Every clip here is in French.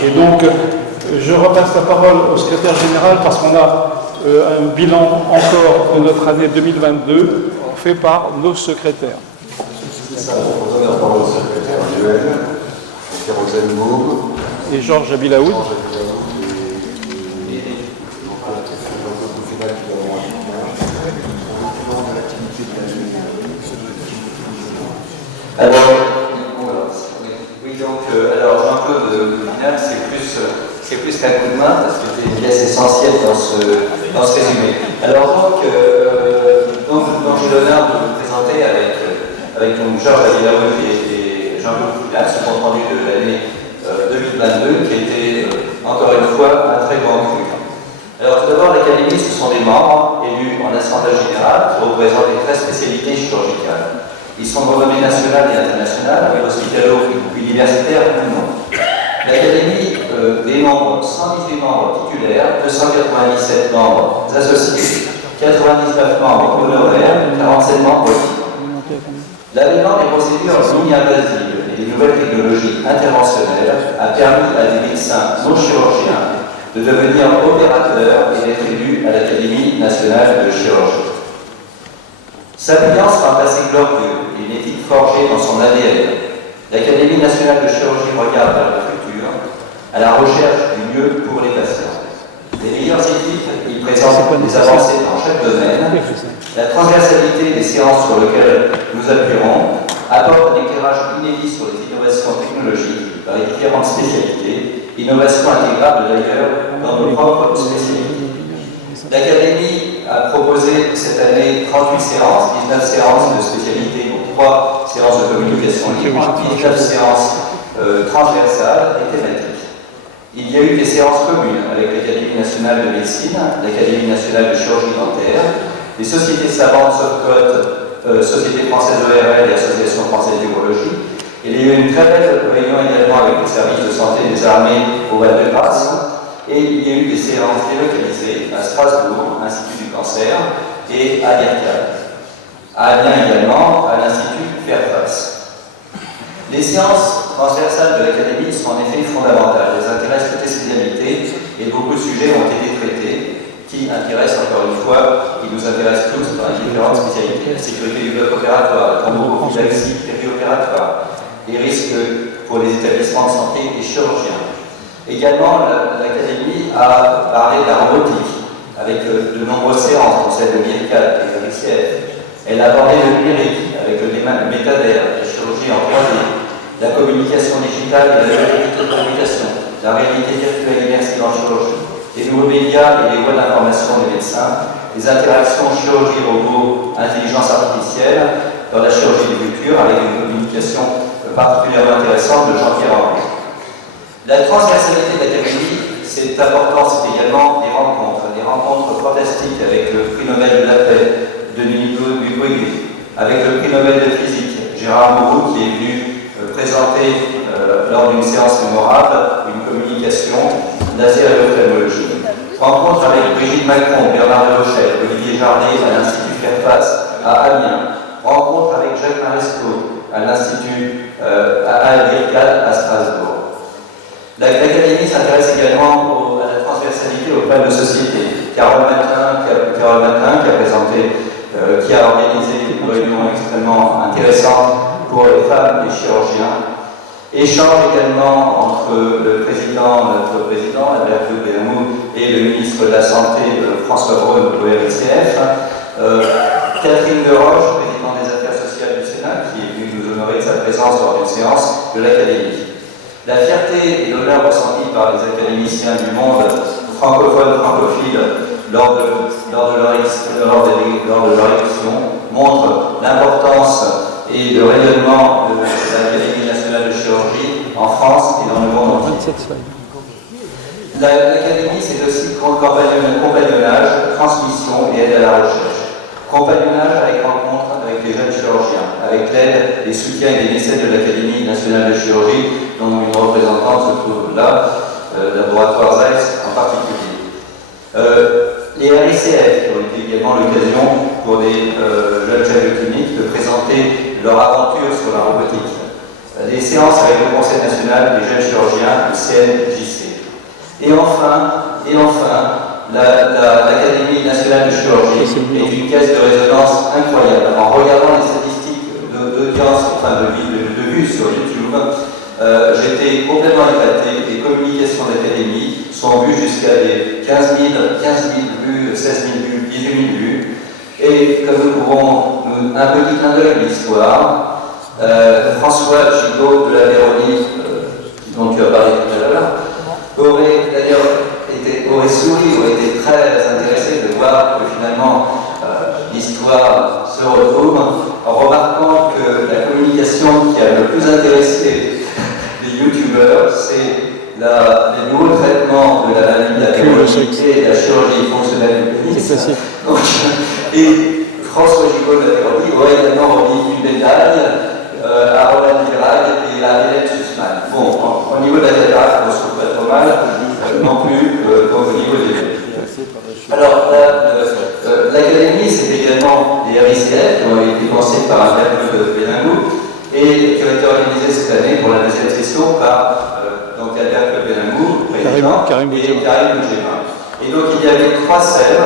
Et donc, je repasse la parole au secrétaire général parce qu'on a un bilan encore de notre année 2022 fait par nos secrétaires. On donne la parole au secrétaire annuel, Kérosène Bourg et Georges Abilaoud. Alors, oui, donc, alors Jean-Claude Pinal, c'est plus qu'un coup de main, parce que c'est une pièce essentielle dans ce résumé. Alors, donc j'ai l'honneur de vous présenter avec Georges Abilaoud et Jean-Claude Pinal ce compte rendu de l'année 2022, qui était encore une fois un très grand cru. Alors, tout d'abord, l'Académie, ce sont des membres élus en assemblée générale qui représentent les 13 spécialités chirurgicales. Ils sont de renommée nationale et internationale, mais hospitalo-universitaire ou non. L'Académie dénombre 118 membres titulaires, 297 membres associés, 99 membres honoraires, 47 membres politiques. L'avènement des procédures mini-invasives et des nouvelles technologies interventionnelles a permis à des médecins non chirurgiens de devenir opérateurs et d'être élus à l'Académie nationale de chirurgie. S'appuyant sur un passé glorieux et une éthique forgée dans son ADN, l'Académie nationale de chirurgie regarde vers le futur, à la recherche du mieux pour les patients. Les meilleures éthiques y présentent des avancées dans chaque domaine. La transversalité des séances sur lesquelles nous appuierons apporte un éclairage inédit sur les innovations technologiques dans les différentes spécialités, innovations intégrables d'ailleurs dans nos propres spécialités. L'Académie a proposé cette année 38 séances, 19 séances de spécialité, donc 3 séances de communication libre, 19 séances transversales et thématiques. Il y a eu des séances communes avec l'Académie nationale de médecine, l'Académie nationale de chirurgie dentaire, les sociétés savantes Softcode, Société française ORL et Association française d'urologie. Il y a eu une très belle réunion également avec le service de santé des armées au Val-de-Grâce. Et il y a eu des séances délocalisées à Strasbourg, Institut du cancer, et à l'IRCAD. À Amiens également, à l'Institut Fairfax. Les séances transversales de l'Académie sont en effet fondamentales. Elles intéressent toutes les spécialités et beaucoup de sujets ont été traités qui intéressent encore une fois, qui nous intéressent tous dans les différentes spécialités. La sécurité du bloc opératoire, la thromboprophylaxie périopératoire, les risques pour les établissements de santé et chirurgiens. Également, l'Académie a parlé de la robotique, avec de nombreuses séances, dont celle de l'IRCAD et de l'ICF. Elle a abordé le numérique, avec le métadaire, la chirurgie en 3D, la communication digitale et la réalité de communication, la réalité virtuelle immersive en chirurgie, les nouveaux médias et les voies d'information des médecins, les interactions chirurgie-robot, intelligence artificielle, dans la chirurgie du futur, avec une communication particulièrement intéressante de Jean-Pierre Henry. La transversalité de l'Académie, c'est important, c'est également des rencontres fantastiques avec le prix Nobel de la paix, Denis Mukwege, avec le prix Nobel de physique, Gérard Mourou, qui est venu présenter lors d'une séance mémorable une communication laser et ophtalmologie. Rencontre avec Brigitte Macron, Bernard de Rochelle, Olivier Jardet à l'Institut Fairfax à Amiens. Rencontre avec Jacques Maresco à l'Institut à l'IRCAD à Strasbourg. L'Académie s'intéresse également à la transversalité au plan de société. Carole Matin qui a organisé une réunion extrêmement intéressante pour les femmes et chirurgiens. Échange également entre notre président, Albert Bélamou, et le ministre de la Santé, François Braun, au RICF. Catherine Deroche, présidente des Affaires sociales du Sénat, qui est venue nous honorer de sa présence lors d'une séance de l'Académie. La fierté et l'honneur ressentis par les académiciens du monde, francophones, francophiles, lors de leur élection, montrent l'importance et le rayonnement de l'Académie nationale de chirurgie en France et dans le monde entier. L'Académie, c'est aussi compagnonnage, transmission et aide à la recherche. Compagnonnage avec rencontre avec les jeunes chirurgiens, avec l'aide, les soutiens et les mécènes de l'Académie nationale de chirurgie, dont une représentante se trouve là, laboratoire Zeiss en particulier. Les RICF qui ont été également l'occasion pour des jeunes chefs de clinique de présenter leur aventure sur la robotique. des séances avec le Conseil national des jeunes chirurgiens, le CNJC. Et enfin, l'Académie nationale de chirurgie est une caisse de résonance incroyable. En regardant les statistiques d'audience, enfin de vues sur YouTube, j'étais complètement épaté. Les communications d'Académie sont vues jusqu'à des 15 000 vues, 16 000 vues, 18 000 vues. Et comme nous pouvons, un petit clin d'œil à l'histoire, François Gigot de la Véronique, dont tu as parlé tout à l'heure, aurait souri, aurait été très intéressé de voir que finalement l'histoire se retrouve, en remarquant que la communication qui a le plus intéressé les youtubeurs, c'est les nouveaux traitements de la maladie de la Véronique et de la chirurgie fonctionnelle du pénis. Et François Gigot de la Véronique aurait également remis une médaille à Roland Dirac et à Hélène Sussman. Bon, au niveau de la cataracte, on ne se trouve pas trop mal, non plus au niveau des... Alors, l'Académie, c'est également des RICF qui ont été pensés par un père de Benamou et qui ont été organisés cette année pour la deuxième session par donc Albert Benamou, président, Karim et Karim Boudjema. Et donc, il y avait 3 scènes.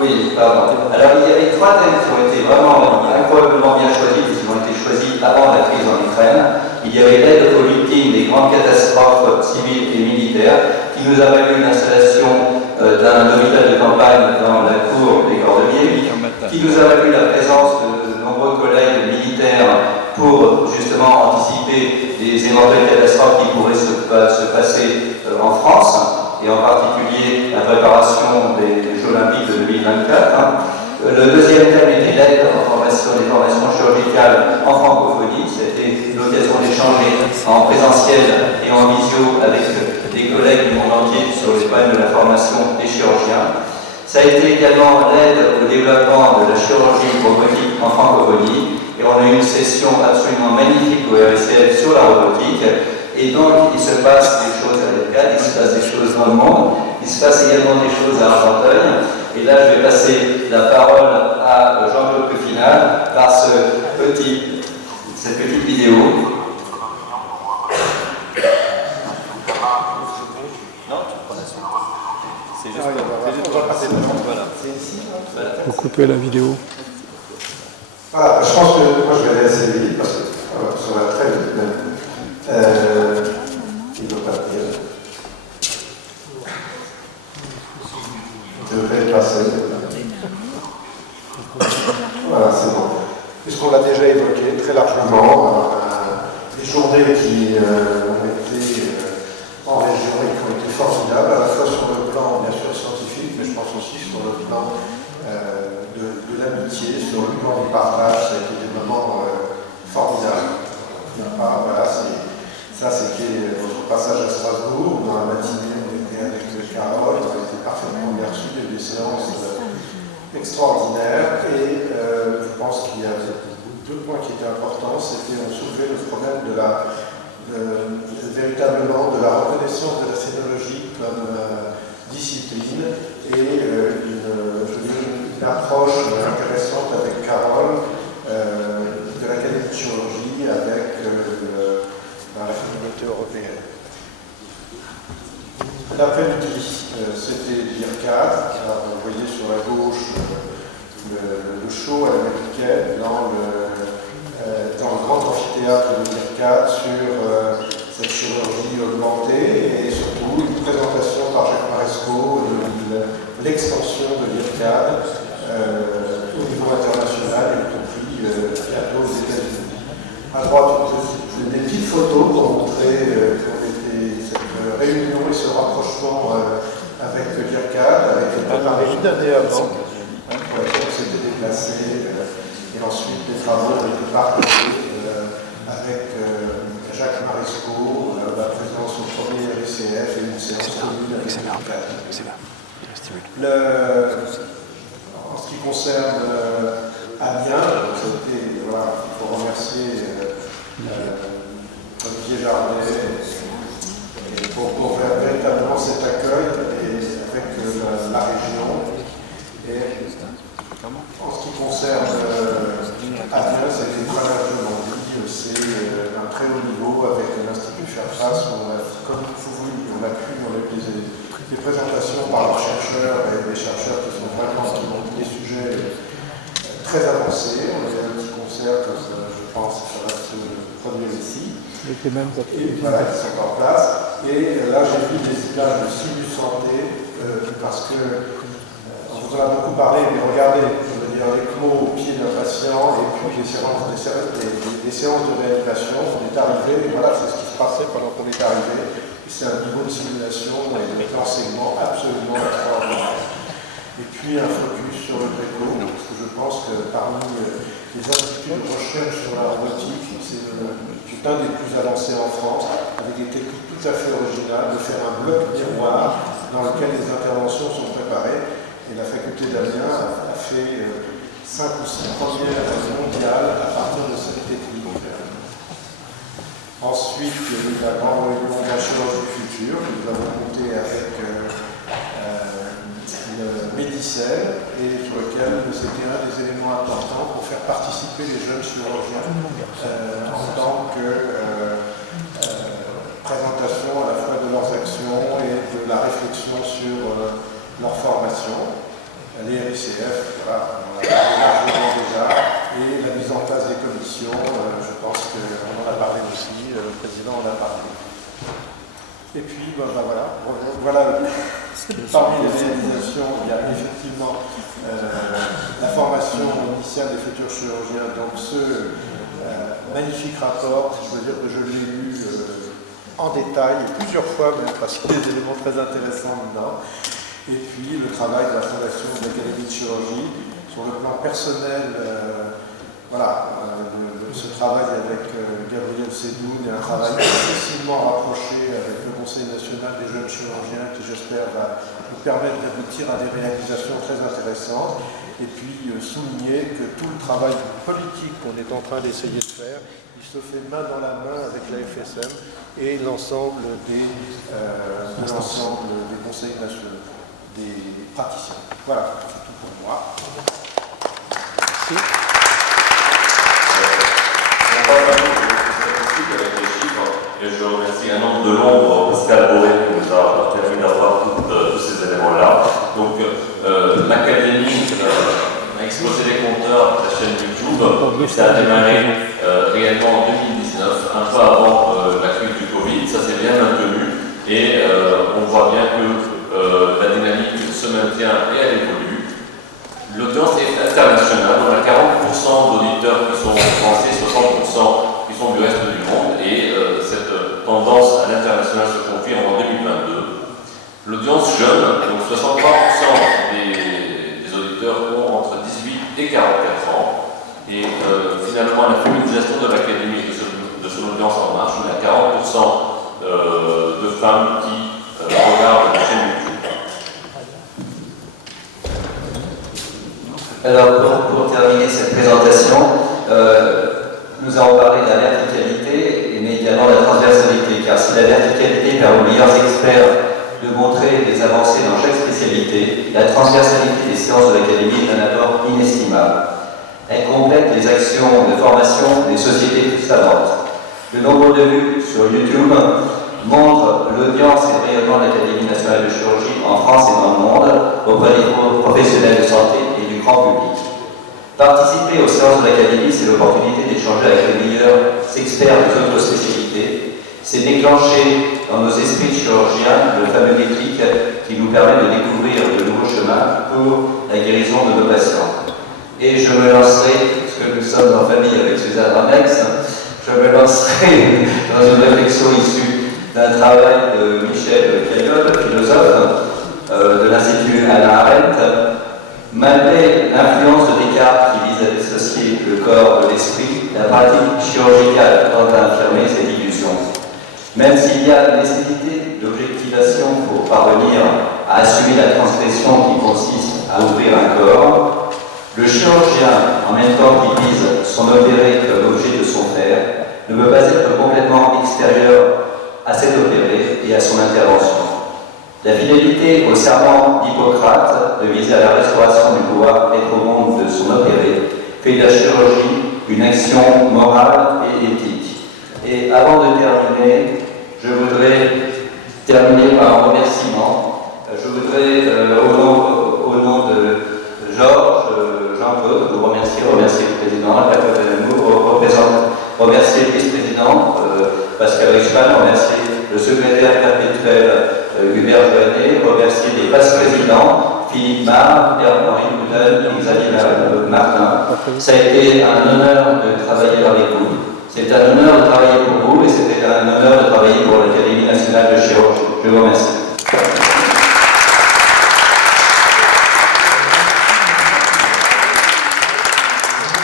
Oui, pardon. Alors, il y avait 3 thèmes qui ont été vraiment incroyablement bien choisis, qui ont été choisis avant la crise en Ukraine. Il y avait l'aide aux victimes des grandes catastrophes civiles et militaires, qui nous a valu l'installation d'un hôpital de campagne dans la cour des Cordeliers, qui nous a valu la présence de nombreux collègues militaires pour justement anticiper des éventuelles catastrophes qui pourraient se passer en France, et en particulier la préparation des Jeux Olympiques de 2024. Le deuxième thème était l'aide en formation des formations chirurgicales en francophonie. C'était l'occasion d'échanger en présentiel et en visio avec des collègues du monde entier sur le problème de la formation des chirurgiens. Ça a été également l'aide au développement de la chirurgie robotique en francophonie. Et on a eu une session absolument magnifique au RSCF sur la robotique. Et donc, il se passe des choses à l'EPCAD, il se passe des choses dans le monde, il se passe également des choses à Argenteuil. Et là, je vais passer la parole à Jean-Claude Pefinal par cette petite vidéo. Non, tu prends la suite. C'est juste pour passer devant. Voilà. C'est ici. Vous coupez la vidéo. Voilà, je pense que moi je vais aller assez vite parce que ça va très vite même. Il ne veut pas dire. Je devrais passer. Voilà, c'est bon. Puisqu'on l'a déjà évoqué très largement, les journées qui ont été en région et qui ont été formidables, à la fois sur le plan bien sûr scientifique, mais je pense aussi sur le plan de l'amitié, sur le plan du partage. Ça a été des moments formidables. Voilà, ça c'était votre passage à Strasbourg. Dans la matinée, on était avec Carole, on a été parfaitement bien reçus, il y a eu des séances extraordinaires. Et je pense qu'il y a 2 points qui étaient importants. C'était, on soulevait le problème véritablement de la reconnaissance de la scénologie comme discipline et une approche intéressante avec Carole de l'Académie de chirurgie avec la communauté européenne. L'après-midi, c'était l'IRCAD. Vous voyez sur la gauche le show à l'américaine dans le grand amphithéâtre de l'IRCAD sur cette chirurgie augmentée et surtout une présentation par Jacques Maresco de l'extension de l'IRCAD au niveau international, y compris bientôt aux États-Unis. À droite, des petites photos pour montrer cette réunion et ce rapprochement avec l'IRCAD, avec préparé une année avant, on s'était déplacé, et ensuite des travaux ont été partagés avec Jacques Maresco, la présence au premier RICF et une séance commune avec l'IRCAD. En ce qui concerne Amiens, il faut remercier Olivier Jardet pour véritablement cet accueil et avec la région. Et en ce qui concerne Amiens, c'était très largement c'est un très haut niveau avec l'Institut Fairfax où on a, comme vous, on a pu, on a eu des présentations par leurs chercheurs et des chercheurs qui sont vraiment qui ont des sujets très avancés. On a eu un petit concert que je pense que ça va se produire ici. Et voilà, ils sont en place. Et là, j'ai vu des images de Sinus Santé parce que on vous en a beaucoup parlé, mais regardez, je veux dire, l'ECMO au pied d'un patient et puis des séances de réanimation. On est arrivé, et voilà, c'est ce qui se passait pendant qu'on est arrivé. C'est un niveau de simulation et d'enseignement absolument extraordinaire. Et puis un focus sur le préco, parce que je pense que parmi les instituts de recherche sur la robotique, c'est un des plus avancés en France, avec des techniques tout à fait originales, de faire un bloc miroir dans lequel les interventions sont préparées. Et la faculté d'Amiens a fait 5 ou 6 premières mondiales à partir de cette technique. Ensuite, il y a eu la grande réunion de la chirurgie future. Nous avons monté avec le Médicel et sur lequel c'était un des éléments importants pour faire participer les jeunes chirurgiens en tant que présentation à la fois de leurs actions et de la réflexion sur leur formation. Les RICF, voilà, on en a parlé largement déjà, et la mise en place des commissions, je pense qu'on en a parlé aussi, le président en a parlé. Et puis, voilà, parmi les réalisations, il y a effectivement la formation initiale des futurs chirurgiens, donc ce magnifique rapport, je veux dire que je l'ai lu en détail, plusieurs fois même, parce qu'il y a des éléments très intéressants dedans. Et puis le travail de la Fondation de l'Académie de chirurgie sur le plan personnel, ce travail avec Gabriel Sedoun et un travail excessivement rapproché avec le Conseil national des jeunes chirurgiens qui j'espère va nous permettre d'aboutir à des réalisations très intéressantes et puis souligner que tout le travail politique qu'on est en train d'essayer de faire, il se fait main dans la main avec la FSM et l'ensemble des conseils nationaux, des praticiens. Voilà, c'est tout pour moi. Merci. On parle un peu de statistiques avec les chiffres, et je remercie un nombre de l'ombre, Pascal Boré, qui nous a permis d'avoir tous ces éléments-là. Donc, l'Académie a explosé les compteurs de la chaîne YouTube, ça a démarré réellement en 2019, un peu avant la crise du Covid, ça s'est bien maintenu, et on voit bien que la dynamique se maintient et elle évolue. L'audience est internationale, on a 40% d'auditeurs qui sont français, 60% qui sont du reste du monde, et cette tendance à l'international se confirme en 2022. L'audience jeune, donc 63% des auditeurs ont entre 18 et 44 ans, et finalement la féminisation de l'Académie de son audience en marche, on a 40% de femmes qui regardent la chaîne YouTube. Alors, pour terminer cette présentation, nous avons parlé de la verticalité, mais également de la transversalité, car si la verticalité permet aux meilleurs experts de montrer des avancées dans chaque spécialité, la transversalité des séances de l'Académie est un apport inestimable. Elle complète les actions de formation des sociétés savantes. Le nombre de vues sur YouTube montre l'audience et le rayonnement de l'Académie nationale de chirurgie en France et dans le monde auprès des professionnels de santé et du grand public. Participer aux séances de l'Académie, c'est l'opportunité d'échanger avec les meilleurs experts des autres spécialités. C'est déclencher dans nos esprits de chirurgiens le fameux déclic qui nous permet de découvrir de nouveaux chemins pour la guérison de nos patients. Et je me lancerai, parce que nous sommes en famille avec Suzanne Ramex, je me lancerai dans une réflexion issue d'un travail de Michel Caillol, philosophe de l'Institut Hannah Arendt. Malgré l'influence de Descartes qui vise à dissocier le corps de l'esprit, la pratique chirurgicale tente à affirmer cette illusion. Même s'il y a nécessité d'objectivation pour parvenir à assumer la transgression qui consiste à ouvrir un corps, le chirurgien, en même temps qu'il vise son opéré comme objet de son faire, ne peut pas être complètement extérieur à cet opéré et à son intervention. La fidélité au serment d'Hippocrate de viser à la restauration du pouvoir être au monde de son opéré fait de la chirurgie une action morale et éthique. Et avant de terminer, je voudrais terminer par un remerciement. Je voudrais, au nom de Georges, Jean-Claude, vous remercier le président, remercier le vice-président, Pascal Richman, remercier le secrétaire perpétuel, Hubert Joannet, remercier les vice-présidents, Philippe Marc, Henri Boudel et Xavier Martin. Ça a été un honneur de travailler avec vous. C'est un honneur de travailler pour vous et c'était un honneur